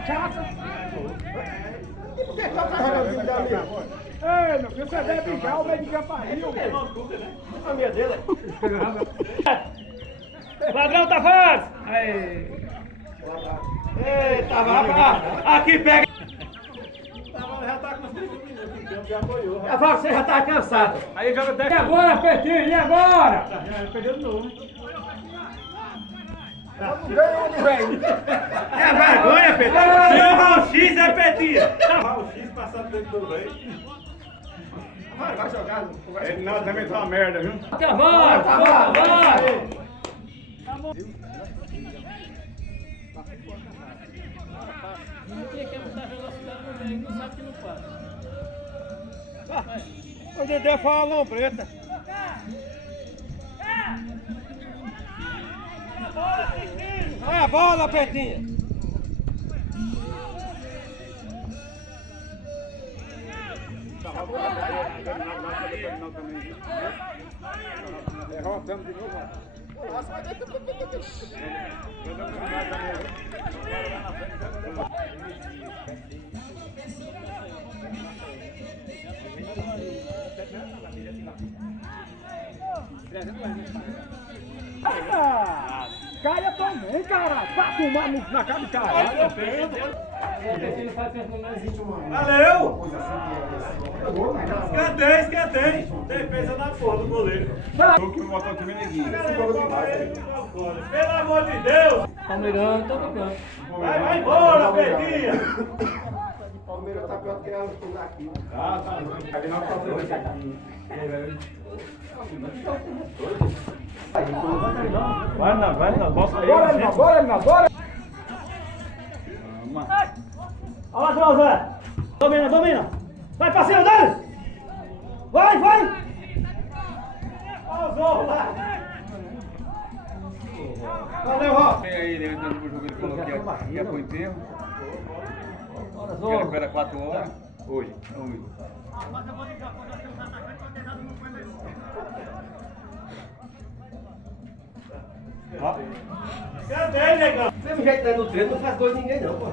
cachaça. E por que tá carregando o time da minha? Ei, meu filho, você deve brincar, o meio de campo rio. A família dele. Ladrão Tavares! Eita, vai aqui pega. Tavares já tá com uns 30 minutos de campo, já apoiou. Tavares, você já tá cansado. Aí joga 10. E agora, Petinho, e agora? Perdeu de novo. É vergonha, Petinho. Chama o X, é Petinha! O X passado dentro do velho. Vai jogar. Ele não, também tá uma merda, viu? Tavares! Tavares! Ninguém quer botar velocidade no meio, não sabe que não faz. O Dedé fala lombreta. Vai a bola, Petinha. Derrotamos de novo. Caia também, cara. Pra tomar na cara de cara. Valeu! Escantei! Defesa da porra do goleiro. O que botou o time neguinho. Pelo amor de Deus! Palmeirão, tá tocando. Vai embora, Petinha! Palmeiras tá pior que ela aqui. Ah, tá. Ali não passou aqui. Vai não, bosta aí. Bora! Olha lá, Zé! Domina! Vai pra cima dele! Vai! Olha o Zorro lá! Valeu, Ró. Tem aí, ele entrando pro jogo, ele falou que ia pro enterro. Que era 4 horas. Hoje. Escantei, negão! Mesmo jeito no treino, não faz gol de ninguém não, pô.